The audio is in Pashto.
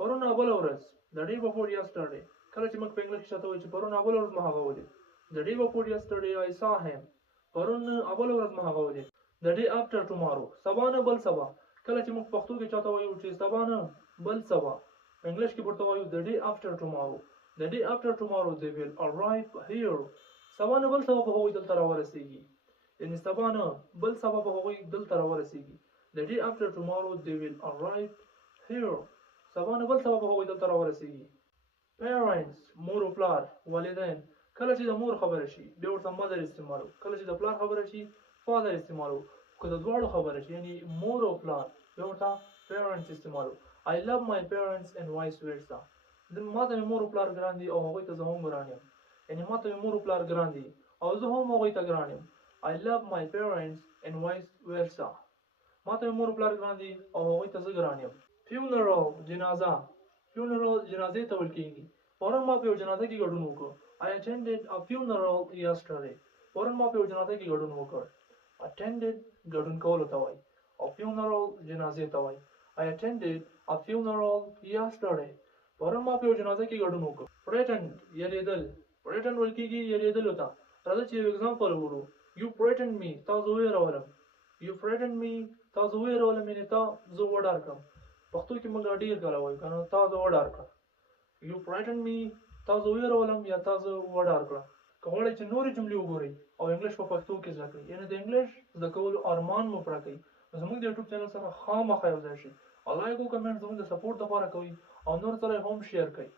پرون اوله ورځ the day before yesterday کله چې موږ په انګلیش کې چاته وایو چې پرون اوله ورځ ما هغه ولید the day before yesterday I saw him پرون اوله ورځ ما هغه ولید the day after tomorrow سبا نه بل سبا کله چې موږ پښتو کې چاته وایو چې سبا نه بل سبا په انګلیش کې ورته وایو the day after tomorrow the day after tomorrow they will arrive here سبا نه بل سبا به هغوی دلته راورسیږي یعنې سبا نه بل سبا به هغوی دلته راورسیږي the day after tomorrow they will arrive here سبا نه بل سبا به هغوی دلته راورسیږي parents مور او پلار والدین کله چې د مور خبره شي بیا ورته mother استعمالو کله چې د پلار خبره شي father استعمالو که د دواړو خبره شي یعنی مور او پلار بیا ورته parents استعمالو I love my parents and vice versa ما ته مې مور او پلار ګران دي او هغوی ته زه هم ګران یم یعنې ما ته مې مور او پلار ګران دي او زه هم هغوی ته ګران یم I love my parents and vice versa ما ته مې مور او پلار ګران دي او هغوی ته زه ګران یم funeral جنازه funeral جنازې ته ویل کېږي پرون ما په یو جنازه کې ګډون وکړ I attended a funeral yesterday پرون ما په یو جنازه کې ګډون وکړ attended ګډون کولو ته وایي او funeral جنازې ته وایي I attended a funeral yesterday پرون ما په یو جنازه کې ګډون وکړ pretend یریدل pretend ویل کېږي یریدلو ته راځه چې یو اگزامپل وګورو you pretend me تا زه ویرولم you pretend me تا زه ویرولم یعنې تا زه وډار کړم پښتو کې موږ ډېر کله وایو که نه تا زه وډار کړم you pretend me تا زه ویرولم یا تا زه وډار کړم که غواړئ چې نورې جملې وګورئ او انګلیش په پښتو کې زده کړئ یعنې د انګلیش زده کولو ارمان مو پوره کوي نو زموږ د یوټیوب چینل سره خامخا یوځای شئ او لایک او کمنټ زموږ د سپورټ لپاره کوئ او نور سره هم شیر کړئ